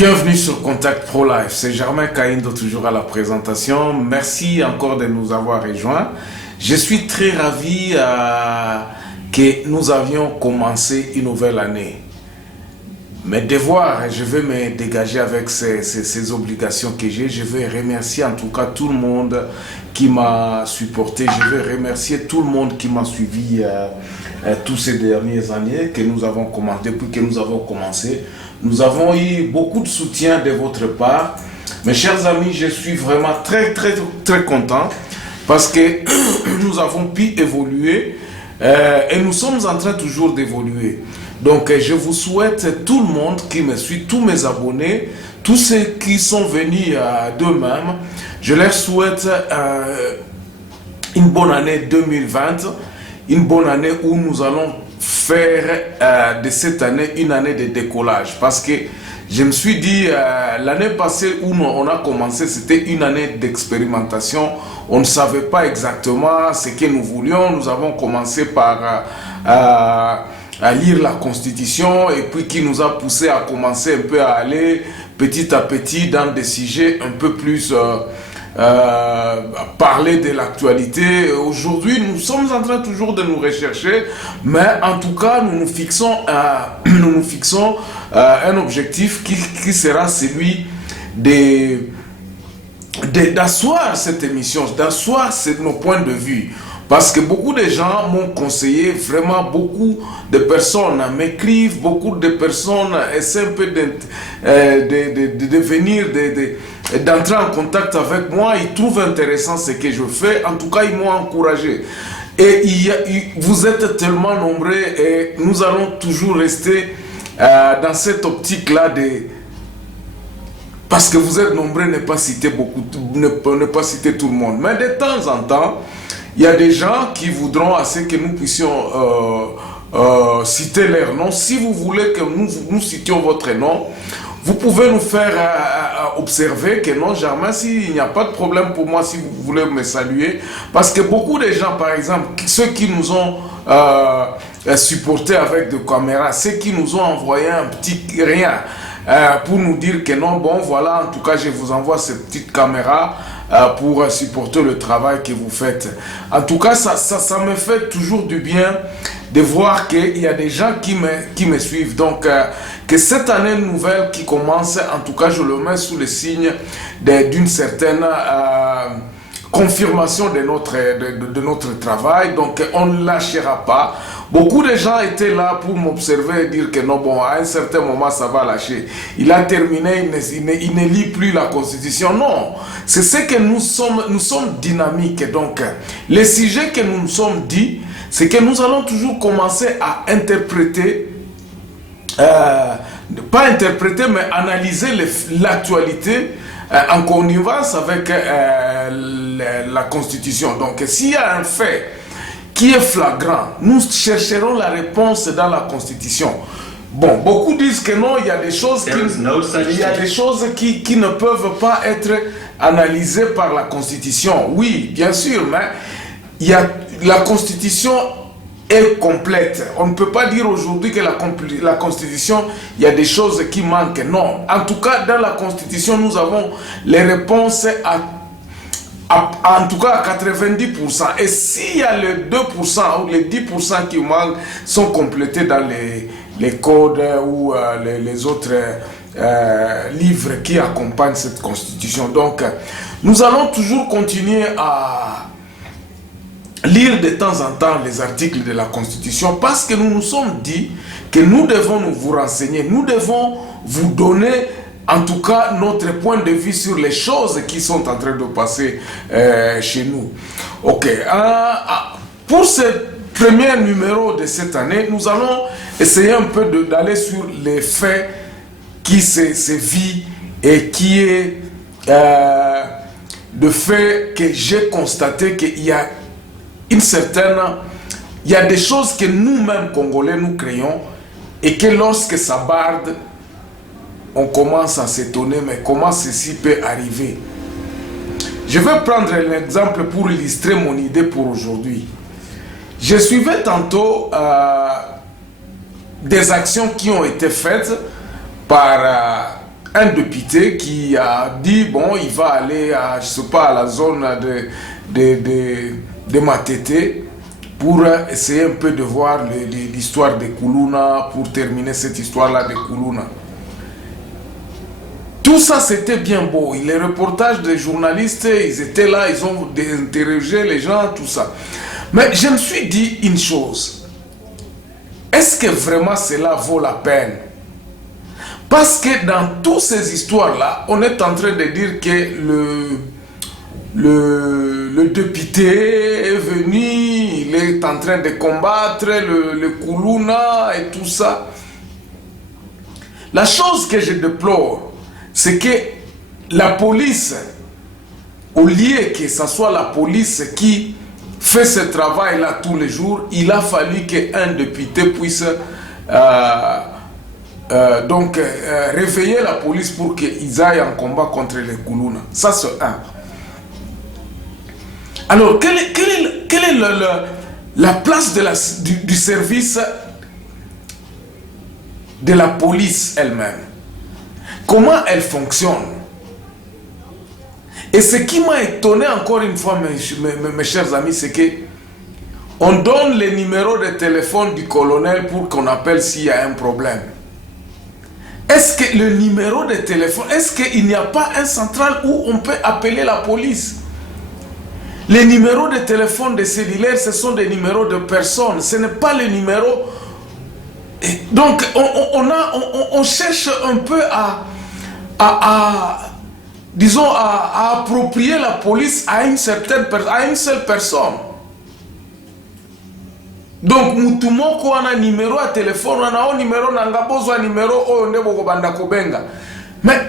Bienvenue sur Contact Pro Life, c'est Germain Kaindo toujours à la présentation. Merci encore de nous avoir rejoints. Je suis très ravi que nous avions commencé une nouvelle année. Mes devoirs, je vais me dégager avec ces obligations que j'ai. Je vais remercier en tout cas tout le monde qui m'a supporté. Je vais remercier tout le monde qui m'a suivi tous ces dernières années que nous avons commencé, depuis que nous avons commencé. Nous avons eu beaucoup de soutien de votre part. Mes chers amis, je suis vraiment très content parce que nous avons pu évoluer et nous sommes en train toujours d'évoluer. Donc, je vous souhaite, tout le monde qui me suit, tous mes abonnés, tous ceux qui sont venus d'eux-mêmes, je leur souhaite une bonne année 2020, une bonne année où nous allons faire de cette année une année de décollage. Parce que je me suis dit, l'année passée où on a commencé, c'était une année d'expérimentation. On ne savait pas exactement ce que nous voulions. Nous avons commencé par à lire la Constitution et puis qui nous a poussé à commencer un peu à aller petit à petit dans des sujets un peu plus parler de l'actualité. Aujourd'hui, nous sommes en train toujours de nous rechercher, mais en tout cas, nous nous fixons un objectif qui sera celui d'asseoir cette émission, d'asseoir nos points de vue. Parce que beaucoup de gens m'ont conseillé, vraiment beaucoup de personnes m'écrivent, beaucoup de personnes essaient un peu de venir, d'entrer en contact avec moi. Ils trouvent intéressant ce que je fais. En tout cas, ils m'ont encouragé. Et vous êtes tellement nombreux et nous allons toujours rester dans cette optique-là parce que vous êtes nombreux, ne pas citer ne pas citer tout le monde. Mais de temps en temps, il y a des gens qui voudront assez que nous puissions citer leur nom. Si vous voulez que nous citions votre nom, vous pouvez nous faire observer que non, Germain, s'il n'y a pas de problème pour moi, si vous voulez me saluer. Parce que beaucoup de gens, par exemple, ceux qui nous ont supportés avec des caméras, ceux qui nous ont envoyé un petit rien pour nous dire que non, bon, voilà, en tout cas, je vous envoie cette petite caméra pour supporter le travail que vous faites. En tout cas, ça me fait toujours du bien de voir qu'il y a des gens qui me suivent. Donc, que cette année nouvelle qui commence, en tout cas, je le mets sous le signe d'une certaine confirmation de notre travail. Donc, on ne lâchera pas. Beaucoup de gens étaient là pour m'observer et dire que non, bon, à un certain moment, ça va lâcher. Il a terminé, il ne lit plus la Constitution. Non, c'est ce que nous sommes dynamiques. Donc, les sujets que nous nous sommes dit, c'est que nous allons toujours commencer à interpréter, pas interpréter, mais analyser l'actualité en connivence avec la Constitution. Donc, s'il y a un fait qui est flagrant, nous chercherons la réponse dans la Constitution. Bon, beaucoup disent que non, il y a des choses qui ne peuvent pas être analysées par la Constitution. Oui, bien sûr, mais la Constitution est complète. On ne peut pas dire aujourd'hui que la Constitution, il y a des choses qui manquent. Non, en tout cas, dans la Constitution, nous avons les réponses en tout cas à 90%. Et s'il y a les 2% ou les 10% qui manquent, sont complétés dans les codes ou les autres livres qui accompagnent cette Constitution. Donc, nous allons toujours continuer à lire de temps en temps les articles de la Constitution parce que nous nous sommes dit que nous devons vous renseigner, nous devons vous donner en tout cas notre point de vue sur les choses qui sont en train de passer chez nous. Ok, pour ce premier numéro de cette année, nous allons essayer un peu d'aller sur les faits qui se vit et qui est le fait que j'ai constaté qu'il y a il y a des choses que nous-mêmes Congolais nous créons et que lorsque ça barde, on commence à s'étonner, mais comment ceci peut arriver? Je vais prendre un exemple pour illustrer mon idée pour aujourd'hui. Je suivais tantôt des actions qui ont été faites par un député qui a dit, bon, il va aller à, je sais pas, à la zone de Matete pour essayer un peu de voir l'histoire de Koulouna, pour terminer cette histoire-là de Koulouna. Tout ça, c'était bien beau. Les reportages des journalistes, ils étaient là, ils ont interrogé les gens, tout ça. Mais je me suis dit une chose. Est-ce que vraiment cela vaut la peine? Parce que dans toutes ces histoires-là, on est en train de dire que le député est venu, il est en train de combattre le Koulouna et tout ça. La chose que je déplore, c'est que la police, au lieu que ce soit la police qui fait ce travail-là tous les jours, il a fallu qu'un député puisse réveiller la police pour qu'ils aillent en combat contre les Koulouna. Ça, c'est un. Alors, quelle est la place du service de la police elle-même? Comment elle fonctionne? Et ce qui m'a étonné encore une fois, mes chers amis, c'est que on donne les numéros de téléphone du colonel pour qu'on appelle s'il y a un problème. Est-ce que le numéro de téléphone, est-ce qu'il n'y a pas un central où on peut appeler la police? Les numéros de téléphone de cellulaire, ce sont des numéros de personnes, ce n'est pas les numéros. Donc, on cherche un peu disons, à approprier la police à une seule personne. Donc, mutumoko a un numéro à téléphone, on a un numéro, un numéro, mais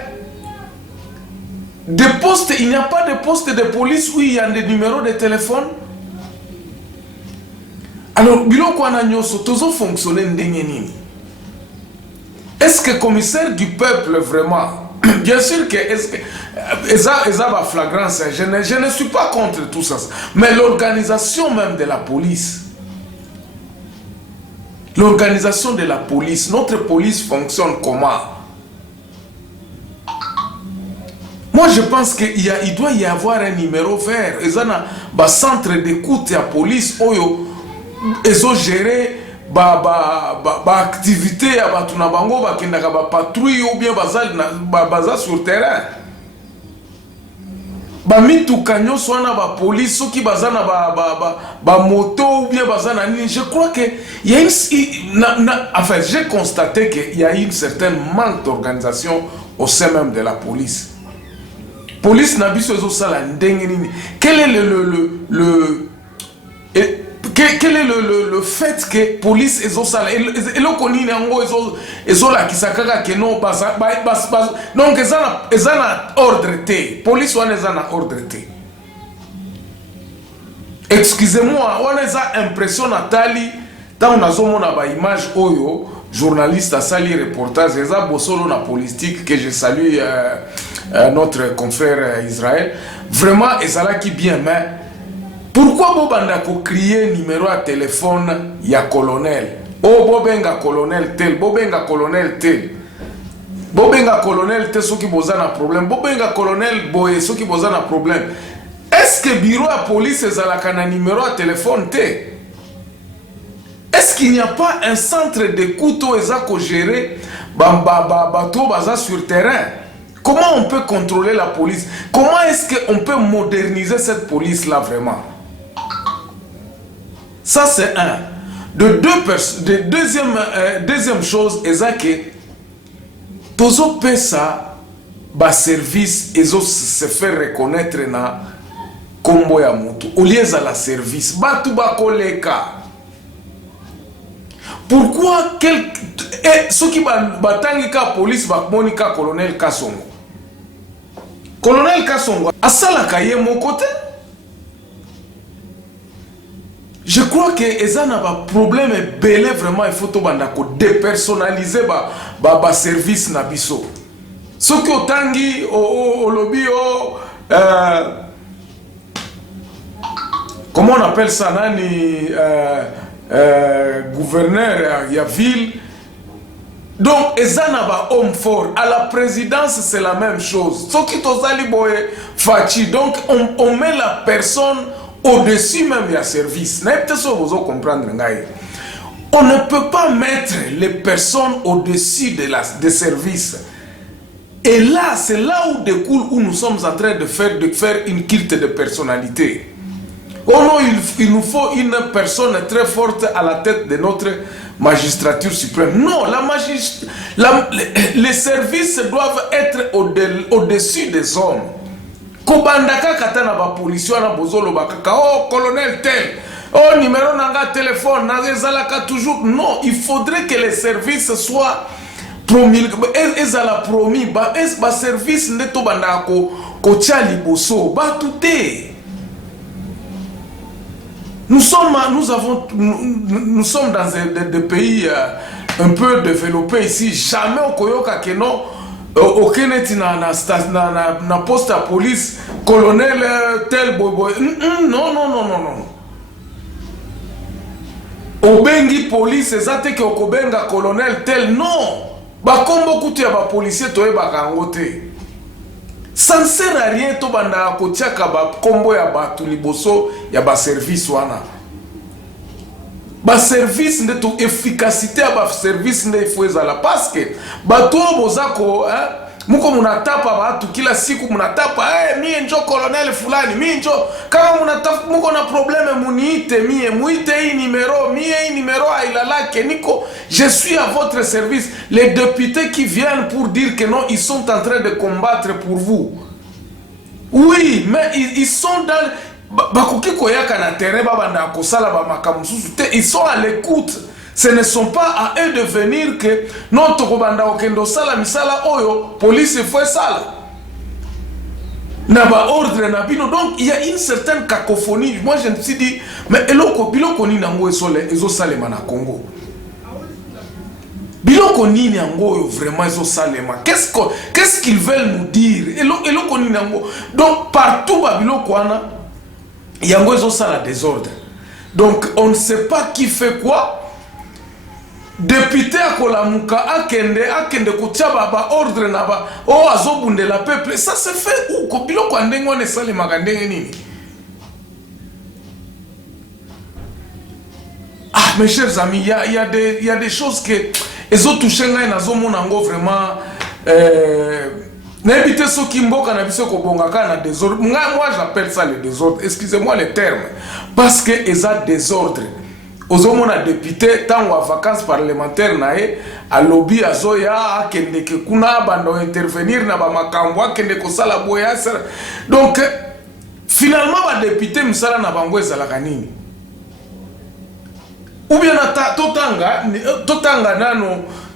des postes, il n'y a pas de poste de police où il y a des numéros de téléphone. Alors, biloko ana nyoso tozo fonctionner ndenge nini? Est-ce que commissaire du peuple vraiment, bien sûr que eza ba flagrance, je ne suis pas contre tout ça, mais l'organisation même de la police, l'organisation de la police, notre police fonctionne comment? Moi, je pense qu'il doit y avoir un numéro vert. Ils ont un centre d'écoute à la police. Ils ont géré l'activité, la patrouille ou bien sur le terrain. Police qui moto ou bien je crois que il y a enfin j'ai constaté qu'il y a une certaine manque d'organisation au sein même de la police. Police n'a biso zo sala ndenge nini. Quel est le fait que police ezo sala elo konini ngo ezo la kisakaka que non basa donc ezana ordre te police wana ezana ordre te. Excusez-moi, on a ça impression natali tant on a zomona ba image oyo journaliste a sali reportage eza bosolo na politique que je salue notre confrère Israël. Vraiment, et ça là qui bien, mais pourquoi Bobanda ko crier numéro à téléphone ya colonel? Oh, Bobenga colonel tel, Bobenga colonel tel. Bobenga colonel tel, ceux qui posent un problème. Bobenga colonel boye, ceux qui posent un problème. Est-ce que bureau à police est un numéro à téléphone tel? Est-ce qu'il n'y a pas un centre d'écoute où ils ont géré bateau baza sur terrain? Comment on peut contrôler la police? Comment est-ce qu'on peut moderniser cette police-là vraiment? Ça c'est un. Deuxième chose, c'est que tozo pesa ba service ezo se faire reconnaître na kombo ya mutu. Au lieu de la service, batu ba koleka. Pourquoi ceux qui batangi ka police ba monika colonel Kasongo? Colonel Kasongo, asala kaye mon côté. Je crois que ça n'a pas problème belé vraiment il faut to bandako dépersonnaliser ba service na biso. Ceux qui otangi au lobby comment on appelle ça nani gouverneur ya ville Donc, ezana ba homme fort. À la présidence, c'est la même chose. Ce qui tozali boye fachi. Donc, on met la personne au-dessus même du service. Vous comprendre. On ne peut pas mettre les personnes au-dessus des services. Et là, c'est là où découle, où nous sommes en train de faire une culte de personnalité. Oh non, il nous faut une personne très forte à la tête de notre magistrature suprême. Non, les services doivent être au-dessus des hommes. Kobandaka katana ba police na bozolo bakaka oh colonel tel oh numéro nanga téléphone nazalaka toujours. Non, il faudrait que les services soient promulgués. Ezala promis ba service ndeto bandako ko tchali boso ba touté. Nous sommes dans des pays un peu développés ici. Jamais au Koyoka que non, aucun est na poste à police, colonel tel bobo. Non, non, non, non, non. Obengi police, ezate ke okobenga colonel tel, non. Ba kombo kutu ya ba policier toye bakangote. Ça ne sert à rien to banda ko tiaka ba kombo ya batu liboso ya ba service wana. Ba service nde to efficacité ya ba service nde ifo ezala parce que batu bozako muko munatapa batu kila siku munatapa mie njo colonel fulani mie njo kama munatapa muko na problème muniite mie muite hii numéro mie hii numéro ailalake niko je suis à votre service. Les députés qui viennent pour dire que non, ils sont en train de combattre pour vous. Oui, mais ils sont dans bakoki koyaka na terrain babanda kosala ba makamususu te, ils sont à l'écoute. Ce ne sont pas à eux de venir que non tokobanda okendo sala misala oyo police fait sala na ba ordre na bino. Donc il y a une certaine cacophonie. Moi je me suis dit mais eloko biloko ni nango ezo salema na Congo. Biloko nini yango vraiment ezo salema. Qu'est-ce qu'ils veulent nous dire? Eloko nini yango. Donc partout ba biloko wana yango ezo sala désordre. Donc on ne sait pas qui fait quoi. Député akolamuka akende kotiaba ba ordre na ba o azobunde la peuple. Ça se fait où ko biloko ndengo ne salema ndenge nini? Ah mes chers amis, il y a des choses que les autres touchent na zomonango vraiment n'habitez ce qui mboka na biso ko bongaka na désordre. Moi j'appelle ça le désordre. Excusez-moi le terme parce que eza désordre. Ozomona député tant wa vacances parlementaires nae a lobby azoya akende ke kuna bando intervenir na ba makambo akende ko sala boya. Donc finalement ba député musala na bango ezalaka nini? Ou bien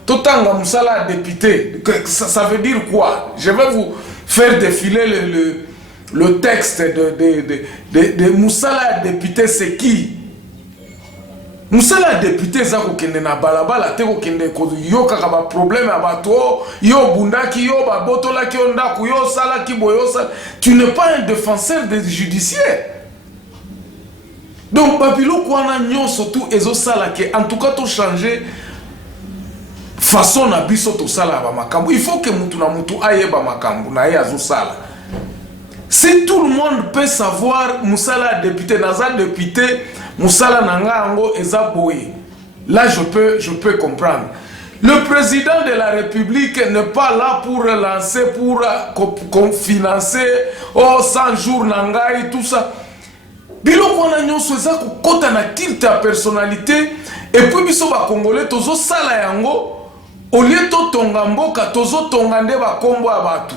totanga musala député. Ça veut dire quoi? Je vais vous faire défiler le texte de musala député. C'est qui? Musala député za kokende na balabala te kokende ko yoka ka ba problème abato yo bundaki yo ba botola ki onda ku yo sala ki boyosa. Tu n'es pas un défenseur des judiciaires. Donc babilo kwana nyon surtout ezo sala ke en tout cas to changer façon na biso to sala ba makambu. Il faut que mutu na mutu aye ba makambu na ye azo sala. Si tout le monde peut savoir musala député naza député musala nanga ango eza boye, là je peux comprendre. Le président de la République n'est pas là pour lancer, pour financer 100 jours nangai tout ça. Biloko na nyonso eza kokota na tilte ya personnalité et puis biso ba congolais tozo sala yango au lieu to tonga mboka tozo tonga nde ba kombo ya batu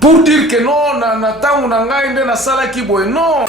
pour dire que non na tangu na ngai nde na sala ki boye. Non.